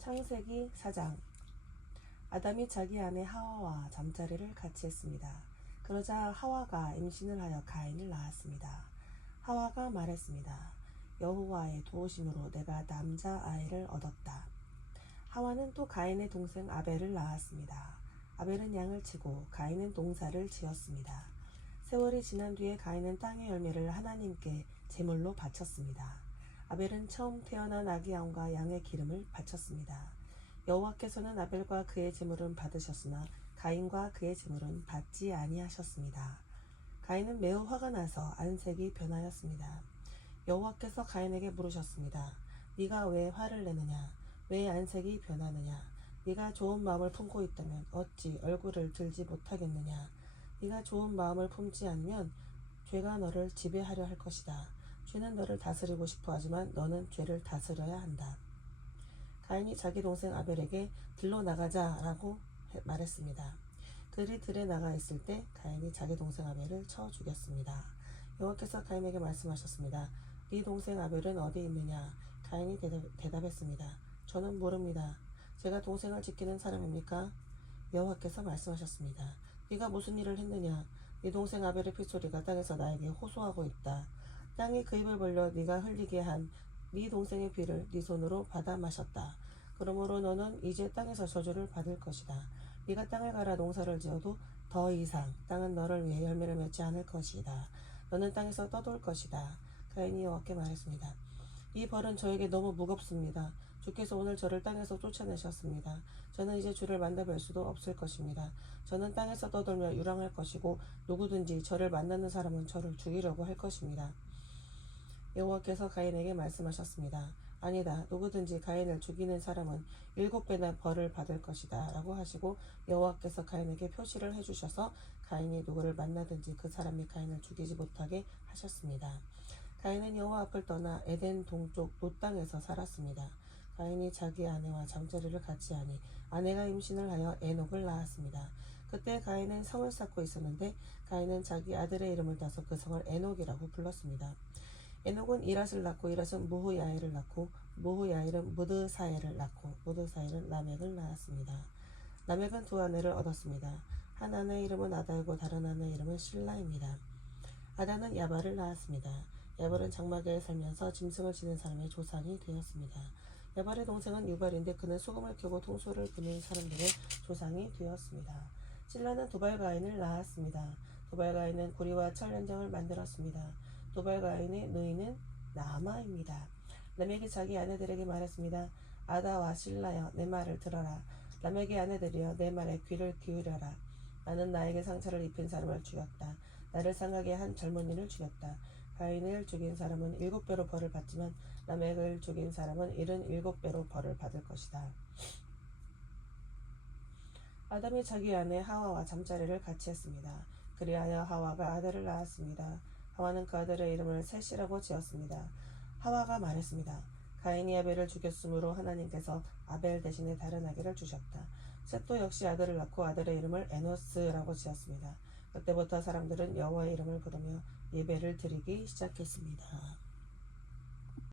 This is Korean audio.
창세기 4장 아담이 자기 아내 하와와 잠자리를 같이 했습니다. 그러자 하와가 임신을 하여 가인을 낳았습니다. 하와가 말했습니다. 여호와의 도우심으로 내가 남자 아이를 얻었다. 하와는 또 가인의 동생 아벨을 낳았습니다. 아벨은 양을 치고 가인은 농사를 지었습니다. 세월이 지난 뒤에 가인은 땅의 열매를 하나님께 제물로 바쳤습니다. 아벨은 처음 태어난 아기 양과 양의 기름을 바쳤습니다. 여호와께서는 아벨과 그의 제물은 받으셨으나 가인과 그의 제물은 받지 아니하셨습니다. 가인은 매우 화가 나서 안색이 변하였습니다. 여호와께서 가인에게 물으셨습니다. 네가 왜 화를 내느냐? 왜 안색이 변하느냐? 네가 좋은 마음을 품고 있다면 어찌 얼굴을 들지 못하겠느냐? 네가 좋은 마음을 품지 않으면 죄가 너를 지배하려 할 것이다. 죄는 너를 다스리고 싶어 하지만 너는 죄를 다스려야 한다. 가인이 자기 동생 아벨에게 들러 나가자라고 해- 말했습니다. 그들이 들에 나가 있을 때 가인이 자기 동생 아벨을 쳐 죽였습니다. 여호와께서 가인에게 말씀하셨습니다. 네 동생 아벨은 어디 있느냐? 가인이 대답, 대답했습니다. 저는 모릅니다. 제가 동생을 지키는 사람입니까? 여호와께서 말씀하셨습니다. 네가 무슨 일을 했느냐? 네 동생 아벨의 피소리가 땅에서 나에게 호소하고 있다. 땅이 그 입을 벌려 네가 흘리게 한 네 동생의 피를 네 손으로 받아 마셨다. 그러므로 너는 이제 땅에서 저주를 받을 것이다. 네가 땅을 갈아 농사를 지어도 더 이상 땅은 너를 위해 열매를 맺지 않을 것이다. 너는 땅에서 떠돌 것이다. 가인이 여호와께 말했습니다. 이 벌은 저에게 너무 무겁습니다. 주께서 오늘 저를 땅에서 쫓아내셨습니다. 저는 이제 주를 만나 뵐 수도 없을 것입니다. 저는 땅에서 떠돌며 유랑할 것이고 누구든지 저를 만나는 사람은 저를 죽이려고 할 것입니다. 여호와께서 가인에게 말씀하셨습니다. 아니다. 누구든지 가인을 죽이는 사람은 일곱 배나 벌을 받을 것이다. 라고 하시고 여호와께서 가인에게 표시를 해주셔서 가인이 누구를 만나든지 그 사람이 가인을 죽이지 못하게 하셨습니다. 가인은 여호와 앞을 떠나 에덴 동쪽 노 땅에서 살았습니다. 가인이 자기 아내와 잠자리를 같이 하니 아내가 임신을 하여 에녹을 낳았습니다. 그때 가인은 성을 쌓고 있었는데 가인은 자기 아들의 이름을 따서 그 성을 에녹이라고 불렀습니다. 에녹은 이랏을 낳고 이랏은 무후야엘을 낳고 무후야엘은 무드사엘을 낳고 무드사엘은 라멕을 낳았습니다. 라멕은 두 아내를 얻었습니다. 한 아내의 이름은 아다이고 다른 아내의 이름은 실라입니다. 아다는 야발을 낳았습니다. 야발은 장막에 살면서 짐승을 지는 사람의 조상이 되었습니다. 야발의 동생은 유발인데 그는 소금을 켜고 통소를 부는 사람들의 조상이 되었습니다. 실라는 도발가인을 낳았습니다. 도발가인은 구리와 철 연장을 만들었습니다. 도발가인의 누이는 나마입니다. 라멕이 자기 아내들에게 말했습니다. 아다와 실라여 내 말을 들어라. 라멕의 아내들이여 내 말에 귀를 기울여라. 나는 나에게 상처를 입힌 사람을 죽였다. 나를 상하게 한 젊은이를 죽였다. 가인을 죽인 사람은 일곱 배로 벌을 받지만 라멕을 죽인 사람은 일흔 일곱 배로 벌을 받을 것이다. 아담이 자기 아내 하와와 잠자리를 같이 했습니다. 그리하여 하와가 아들을 낳았습니다. 하와는 그 아들의 이름을 셋이라고 지었습니다. 하와가 말했습니다. 가인이 아벨을 죽였으므로 하나님께서 아벨 대신에 다른 아기를 주셨다. 셋도 역시 아들을 낳고 아들의 이름을 에노스라고 지었습니다. 그때부터 사람들은 여호와의 이름을 부르며 예배를 드리기 시작했습니다.